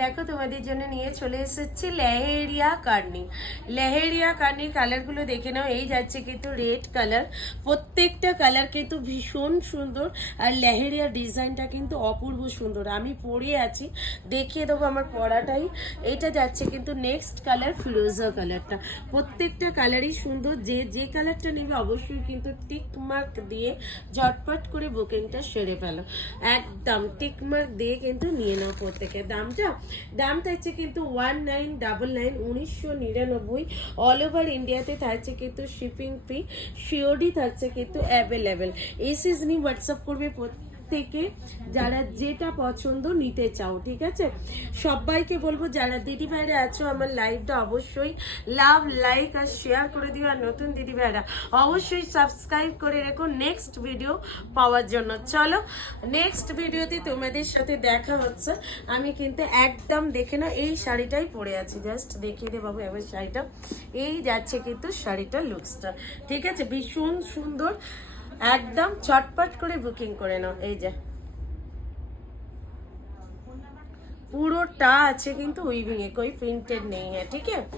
দেখো তোমাদের জন্য নিয়ে চলে এসেছি লেহেরিয়া কার্নি। লেহেরিয়া কার্নির কালারগুলো দেখে নাও। এই যাচ্ছে কিন্তু রেড কালার, প্রত্যেকটা কালার কিন্তু ভীষণ সুন্দর। আর লেহেরিয়া ডিজাইনটা কিন্তু অপূর্ব সুন্দর। আমি পরে আছি, দেখিয়ে দেবো আমার পরাটাই। এইটা যাচ্ছে কিন্তু নেক্সট কালার ফিরোজা কালারটা। প্রত্যেকটা কালারই সুন্দর। যে যে কালারটা নেবে অবশ্যই কিন্তু টিক মার্ক দিয়ে ঝটপট করে বুকিংটা সেরে ফেলো। একদম টিক মার্ক দিয়ে কিন্তু নিয়ে নাও প্রত্যেকে। দামটা হচ্ছে কিন্তু 1999, 1999। অল ওভার ইন্ডিয়াতে থাকছে কিন্তু শিপিং ফি, সিওডি থাকছে কিন্তু অ্যাভেলেবেল। এই সিজনই হোয়াটসঅ্যাপ করবে থেকে যারা যেটা পছন্দ নিতে চাও, ঠিক আছে? সবাইকে বলবো যারা দিদি ভাইরা আছো আমার লাইভটা অবশ্যই লাভ, লাইক আর শেয়ার করে দিও। আর নতুন দিদি ভাইরা অবশ্যই সাবস্ক্রাইব করে রেখো নেক্সট ভিডিও পাওয়ার জন্য। চলো নেক্সট ভিডিওতে তোমাদের সাথে দেখা হচ্ছে। আমি কিন্তু একদম দেখে না এই শাড়িটাই পরে আছি, জাস্ট দেখিয়ে দে বাবু এবার শাড়িটা। এই যাচ্ছে কিন্তু শাড়িটার লুকসটা, ঠিক আছে? ভীষণ সুন্দর, একদম চটপট করে বুকিং করে নাও। এই যে পুরোটা আছে কিন্তু উইভিং এ, কোই প্রিন্টেড নেই, হ্যাঁ ঠিক আছে।